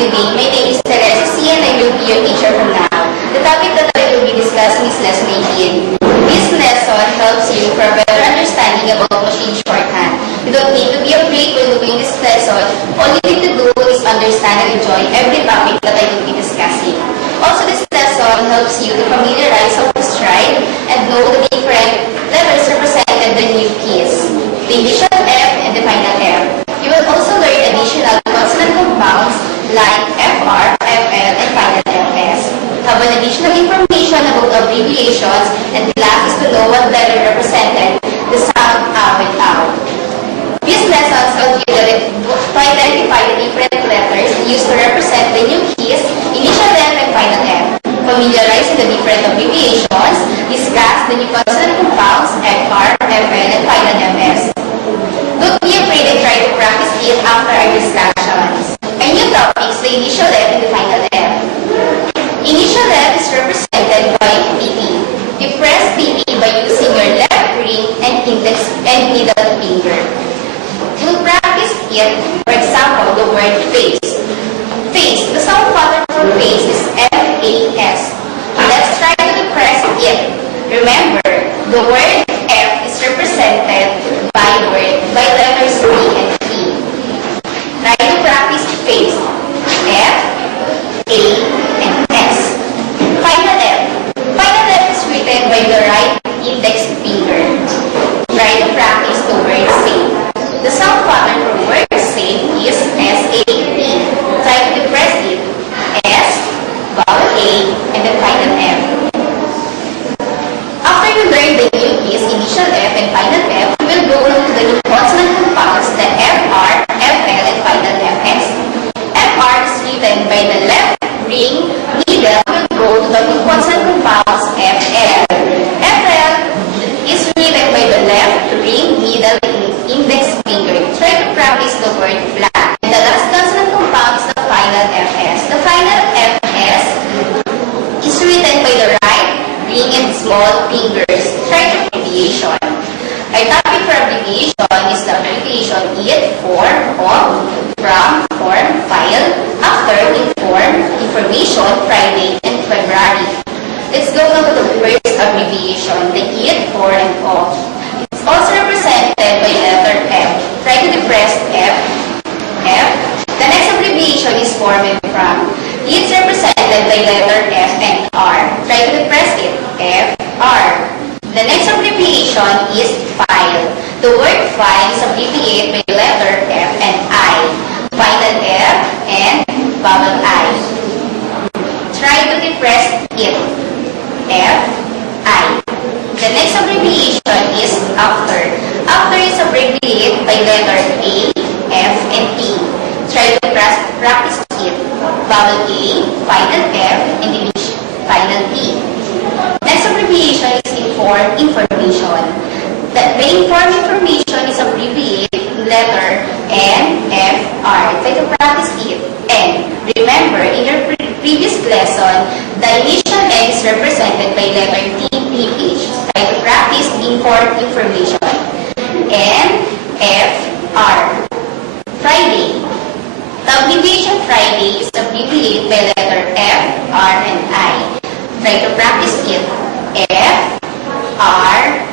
good day. My name is Teresa C. and I will be your teacher from now. The topic that I will be discussing is lesson 18. This lesson helps you for a better understanding about machine shorthand. You don't need to be afraid when doing this lesson. All you need to do is understand and enjoy every topic that I will be discussing. Also, this lesson helps you to familiarize how to stride and know the different letters represented by new keys. The initial F and the final F. You will also learn additional consonant compounds like FR, FL, and final FS. Have an additional information about abbreviations, and the last is to know what letter represented the sound vowel out. These lessons help you to identify the different letters used to represent the new keys, initial F and final F. Familiarize with the different abbreviations, discuss the new consonant compounds, FR, FL, and final FS. Don't be afraid and try to practice it after our discussions. Our new topics, the initial F and the final F. Initial F is represented by PP. You press PP by using your left ring and index and middle finger. You'll practice it, for example, the word face. Face. The sound pattern for face is F-A-S. Let's try to press it. Remember, the word F is represented by letters B and P. Try to practice face. F, A, and S. Final F. Final F is written by the right index finger. Try to practice the word same. The sound pattern for word same is S-A-P. Try to press it. S, vowel A, and the final F. After you learn the new keys, initial F and final F, we will go on to the new consonant compounds, the FR, FL, and final FS. FR is written by the left ring, middle will go to the new consonant compounds, FL. FL is written by the left ring, middle, index finger. Try to practice the word flat. And the last consonant compound is the final FS. The final FS is written by the right ring and small fingers. Try the abbreviation. Our topic for abbreviation is the abbreviation IT, form, of, from, form, file, after, inform, information, Friday, and February. Let's go now to the first abbreviation, the IT, form, and of. It's also represented by letter F. Try to depress F, F. The next abbreviation is form and from. It's represented by letter F and R. Try to depress it, F, R. The next abbreviation is file. The word file is abbreviated by letter F and I. Final F and vowel I. Try to depress it, F, I. The next abbreviation is after. After is abbreviated by letter A, F, and T. Try to practice it. Vowel A, final F, and the final T. Next abbreviation is inform, information. The inform information is abbreviated letter N, F, R. Try to practice it. N. Remember, in your previous lesson, the initial N is represented by letter T, PH. Try to practice inform information. N, F, R. Friday. The abbreviation Friday is abbreviated by letter F, R, and I. Try to practice it. F, R,